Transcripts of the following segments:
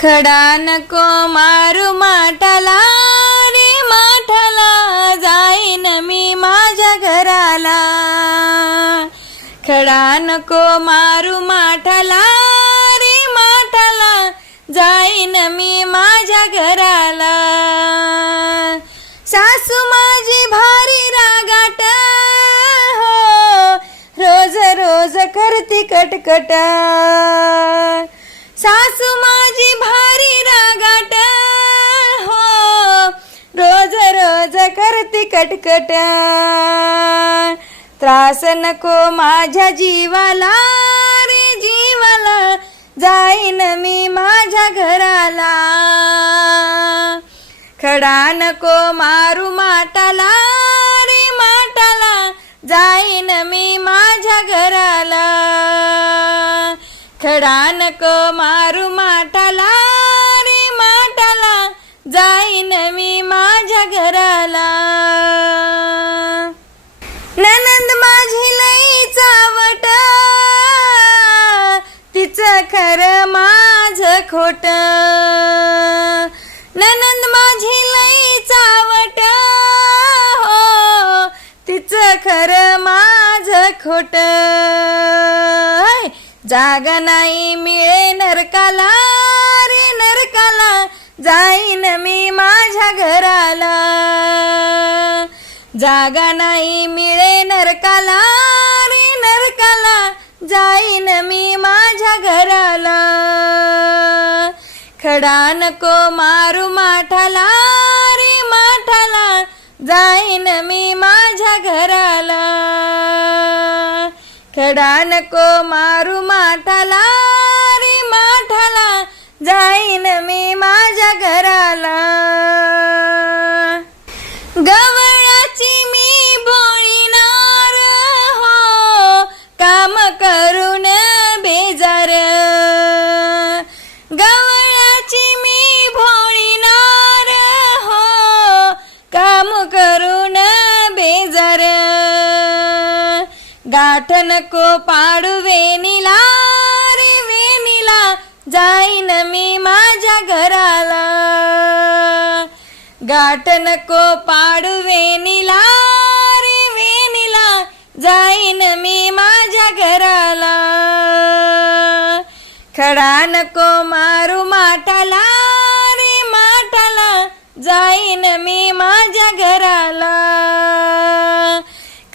खडा नको मारू माठाला रे माठाला जाईन मी माझ्या घराला. खडा नको मारू माठाला रे माठाला जाईन मी माझ्या घराला. सासू माझी भारी रागाट हो रोज रोज करती कटकट. करती कटकट. त्रास नको माझ्या जीवाला रे जीवाला जाईन मी माझ्या घराला. खडा नको मारू माटाला रे माटाला जाईन मी माझ्या घराला. खडा नको मारू माटाला रे माटाला जाईन खरं माझ खोट. ननंद माझी लई चावट. हो तिचं खरं माझ खोट. जागा नाही मिळे नरकाला. रे नरकाला जाईन मी माझ्या घराला. जागा नाही मिळे नरकाला. नको मारू माठाला रे माठाला जाईन मी माझ्या घराला. खडा नको मारू माठाला रे माठाला जाईन मी माझ्या गाठनको पाडू वेणीला रे वेणीला जाईन मी माझ्या घराला. गाठनको पाडू वेणीला रे वेणीला जाईन मी माझ्या घराला. खडा नको मारू माटाला रे माटाला जाईन मी माझ्या घराला.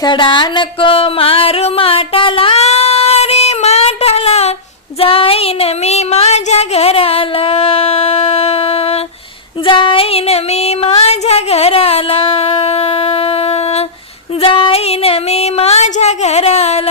खडानको मारू माटाला रे माटाला जाईन मी माझ्या घराला. जाईन मी माझ्या घराला. जाईन मी माझ्या घराला.